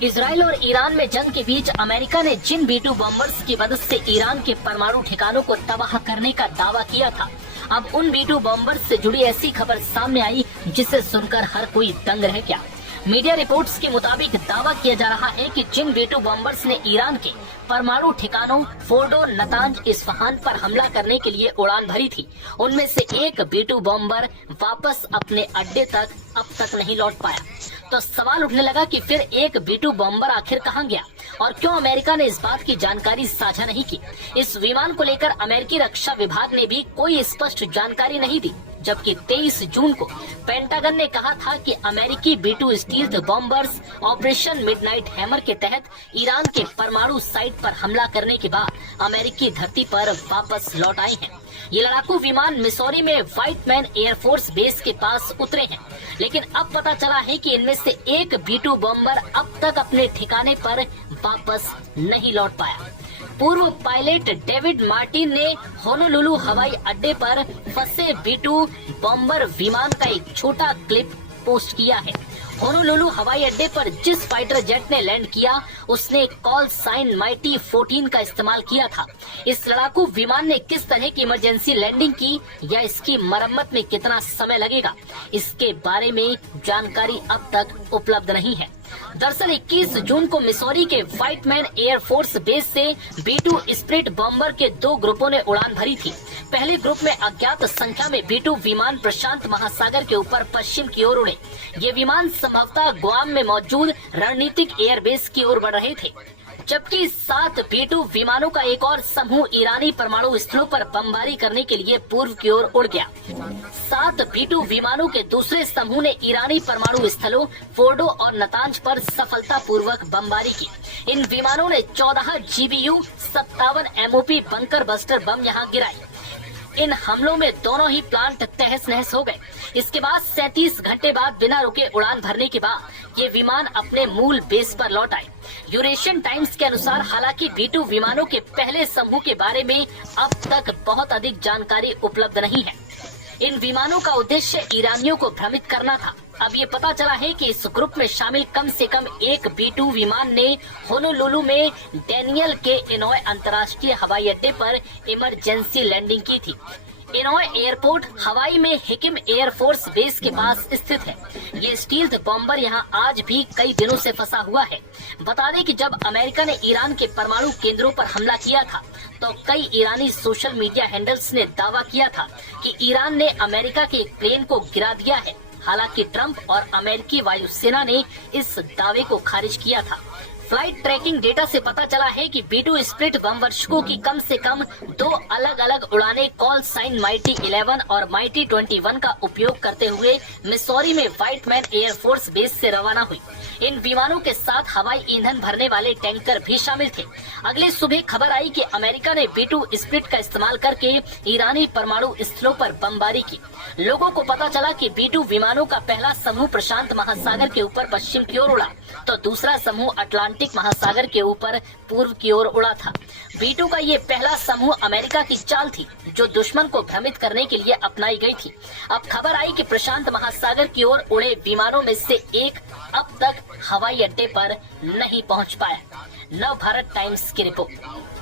Israel और Iran में जंग के बीच अमेरिका ने जिन B-2 बॉम्बर्स की मदद से ईरान के परमाणु ठिकानों को तबाह करने का दावा किया था, अब उन B-2 बॉम्बर्स से जुड़ी ऐसी खबर सामने आई जिसे सुनकर हर कोई दंग रह गया। मीडिया रिपोर्ट्स के मुताबिक दावा किया जा रहा है कि जिन B-2 बॉम्बर्स ने ईरान के परमाणु ठिकानों फोर्डो, नतांज, इस्फहान पर हमला करने के लिए उड़ान भरी थी, उनमें से एक B-2 बॉम्बर वापस अपने अड्डे तक अब तक नहीं लौट पाया। तो सवाल उठने लगा कि फिर एक B-2 बॉम्बर आखिर कहां गया और क्यों अमेरिका ने इस बात की जानकारी साझा नहीं की। इस विमान को लेकर अमेरिकी रक्षा विभाग ने भी कोई स्पष्ट जानकारी नहीं दी, जबकि 23 जून को पेंटागन ने कहा था कि अमेरिकी B-2 stealth bombers operation midnight hammer के तहत ईरान के परमाणु साइट पर हमला करने के बाद अमेरिकी धरती पर वापस लौट आए हैं। ये लड़ाकू विमान मिसौरी में व्हाइट मैन एयरफोर्स बेस के पास उतरे हैं, लेकिन अब पता चला है कि इनमें से एक B-2 बॉम्बर अब तक अपने ठिकाने पर वापस नहीं लौट पाया। पूर्व पायलट डेविड मार्टिन ने होनोलुलु हवाई अड्डे पर फंसे B-2 बॉम्बर विमान का एक छोटा क्लिप पोस्ट किया है। होनोलुलु हवाई अड्डे पर जिस फाइटर जेट ने लैंड किया उसने कॉल साइन माइटी 14 का इस्तेमाल किया था। इस लड़ाकू विमान ने किस तरह की इमरजेंसी लैंडिंग की या इसकी मरम्मत में कितना समय लगेगा, इसके बारे में जानकारी अब तक उपलब्ध नहीं है। दरअसल 21 जून को मिसौरी के व्हाइट मैन एयरफोर्स बेस से B-2 स्प्लिट बॉम्बर के 2 ग्रुपों ने उड़ान भरी थी। पहले ग्रुप में अज्ञात संख्या में B-2 विमान प्रशांत महासागर के ऊपर पश्चिम की ओर उड़े। ये विमान संभवतः गुआम में मौजूद रणनीतिक एयरबेस की ओर बढ़ रहे थे, जबकि 7 B-2 विमानों का एक और समूह ईरानी परमाणु स्थलों पर बमबारी करने के लिए पूर्व की ओर उड़ गया। 7 B-2 विमानों के दूसरे समूह ने ईरानी परमाणु स्थलों फोर्डो और नतांज पर सफलतापूर्वक बमबारी की। इन विमानों ने 14 GBU 57 MOP bunker buster bomb यहाँ गिराई। इन हमलों में दोनों ही प्लांट तहस नहस हो गए। इसके बाद 37 घंटे बाद बिना रुके उड़ान भरने के बाद ये विमान अपने मूल बेस पर लौट आए। यूरेशियन टाइम्स के अनुसार हालांकि B-2 विमानों के पहले समूह के बारे में अब तक बहुत अधिक जानकारी उपलब्ध नहीं है। इन विमानों का उद्देश्य ईरानियों को भ्रमित करना था। अब ये पता चला है कि इस ग्रुप में शामिल कम से कम एक B-2 विमान ने होनोलुलु में डेनियल के इनॉय अंतर्राष्ट्रीय हवाई अड्डे पर इमरजेंसी लैंडिंग की थी। इनॉय एयरपोर्ट हवाई में हिकिम एयरफोर्स बेस के पास स्थित है। ये स्टील्थ बॉम्बर यहाँ आज भी कई दिनों से फंसा हुआ है। बता दें कि जब अमेरिका ने ईरान के परमाणु केंद्रों पर हमला किया था तो कई ईरानी सोशल मीडिया हैंडल्स ने दावा किया था कि ईरान ने अमेरिका के एक प्लेन को गिरा दिया है। हालांकि ट्रंप और अमेरिकी वायुसेना ने इस दावे को खारिज किया था। फ्लाइट ट्रैकिंग डेटा से पता चला है कि B-2 स्प्लिट बमवर्षकों की कम से कम 2 अलग अलग उड़ानें कॉल साइन माइटी 11 और माइटी 21 का उपयोग करते हुए मिसौरी में व्हाइट मैन एयरफोर्स बेस से रवाना हुई। इन विमानों के साथ हवाई ईंधन भरने वाले टैंकर भी शामिल थे। अगले सुबह खबर आई कि अमेरिका ने B-2 स्प्लिट का इस्तेमाल करके ईरानी परमाणु स्थलों पर बमबारी की। लोगों को पता चला कि B-2 विमानों का पहला समूह प्रशांत महासागर के ऊपर पश्चिम की ओर उड़ा, तो दूसरा समूह अटलांटिक महासागर के ऊपर पूर्व की ओर उड़ा था। B-2 का ये पहला समूह अमेरिका की चाल थी जो दुश्मन को भ्रमित करने के लिए अपनाई गई थी। अब खबर आई कि प्रशांत महासागर की ओर उड़े विमानों में से एक अब तक हवाई अड्डे पर नहीं पहुंच पाया। नव भारत टाइम्स की रिपोर्ट।